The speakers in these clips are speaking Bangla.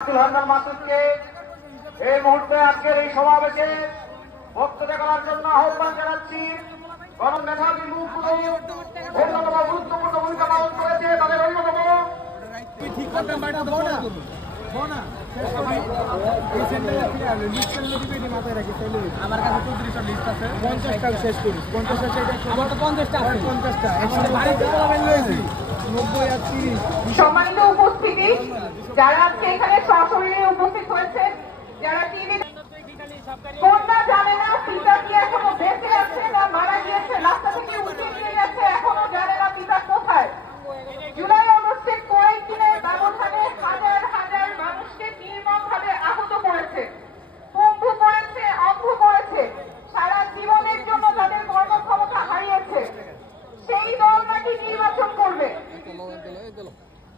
মাসুদকে এই মুহূর্তে আজকের এই সমাবেশে বক্তব্য করার জন্য আহ্বান জানাচ্ছি। গণমেধাবী লোকগুলো অন্যতম গুরুত্বপূর্ণ ভূমিকা পালন করেছে, তাদের অন্যতম আমার কাছে 34টা লিস্ট আছে, 50টা শেষ করি, 50টা আমার তো 50টা আছে, 50টা একসাথে বাড়িতে বলাবেন লইছি 90 আর 30। সম্মানিত উপস্থিতি, যারা আজকে এখানে সশরীরে উপস্থিত হয়েছেন, যারা টিভি কোনটা জানে না পিতা কি এখনো বেঁচে আছে না মারা গিয়েছে, রাস্তা থেকে উঠিয়ে নিয়ে গেছে, এখনো জানে না পিতা কোথায়। জুলাই অগস্টের কয়েকদিনের ব্যবধানে হাজার হাজার মানুষকে নির্মমভাবে আহত করেছে, পঙ্গু করেছে, অন্ধ করেছে, সারা জীবনের জন্য তাদের কর্মক্ষমতা হারিয়েছে। সেই দল নাকি নির্বাচন করবে।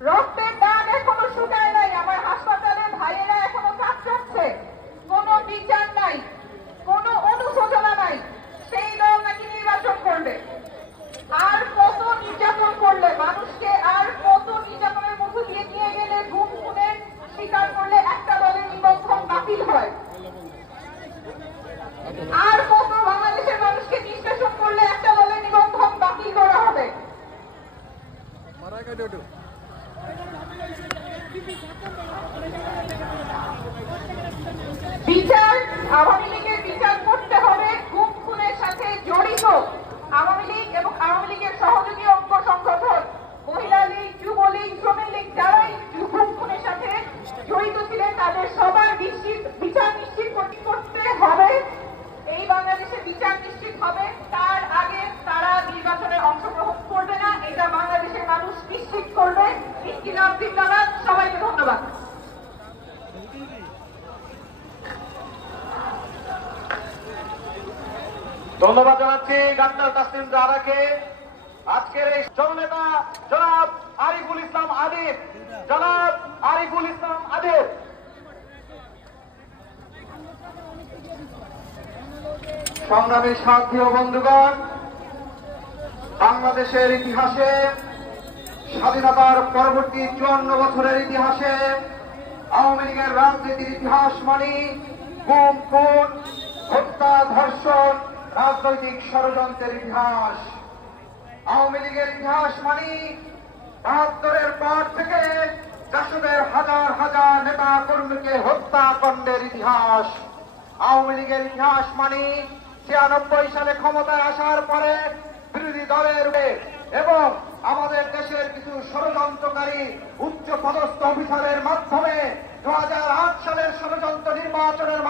রক্তের দাগ এখনো শুকায় নাই, আমার হাসপাতালে ভাইয়েরা এখনো কাঁদছে, কোনো বিচার নাই, কোনো অনুশোচনা নাই। সেই দল নাকি নির্বাচন করবে। আর কত নির্যাতন করলে মানুষকে, আর কত নির্যাতনের মধ্য দিয়ে নিয়ে গেলে গুম খুনের স্বীকার করলে একটা দলের নিবন্ধন বাতিল হয়। আর কত বাংলাদেশের মানুষকে নিষ্কাশন করলে একটা দলের নিবন্ধন বাতিল করা হবে। বিচার, আওয়ামী লীগের বিচার করতে হবে গুম খুনের সাথে জড়িত আওয়ামী লীগ এবং আওয়ামী লীগের সহযোগী অঙ্গ সংগঠন, মহিলা লীগ, যুবলীগ, শ্রমিক লীগ, যারাই গুম খুনের সাথে জড়িত ছিলেন তাদের সবার বিচার নিশ্চিত করতে হবে। এই বাংলাদেশে বিচার নিশ্চিত হবে, তার আগে তারা নির্বাচনে অংশগ্রহণ করবে না, এটা বাংলাদেশের মানুষ নিশ্চিত করবে। ইনকিলাব জিন্দাবাদ। সবাইকে ধন্যবাদ। ধন্যবাদ জানাচ্ছি ডাক্তার তাসলিম জাহরাকে। আজকের এই জননেতা জনাব আরিফুল ইসলাম আদিব, জনাব আরিফুল ইসলাম আদিব। সংগ্রামী সাথী ও বন্ধুগণ, বাংলাদেশের ইতিহাসে, স্বাধীনতার পরবর্তী 54 বছরের ইতিহাসে আওয়ামী লীগের রাজনীতির ইতিহাস মানে গুম খুন, হত্যা, ধর্ষণ, রাজনৈতিক ষড়যন্ত্রের ইতিহাস। আওয়ামী লীগের ইতিহাস মানে ৭২-এর পর থেকে জাসদের হাজার হাজার নেতা কর্মীকে হত্যাকাণ্ডের ইতিহাস। আওয়ামী লীগের ইতিহাস মানে ৯৬ সালে ক্ষমতায় আসার পরে বিরোধী দলের এবং আমাদের দেশের কিছু ষড়যন্ত্রকারী উচ্চ পদস্থ অফিসারের মাধ্যমে ২০০৮ সালের ষড়যন্ত্র নির্বাচনের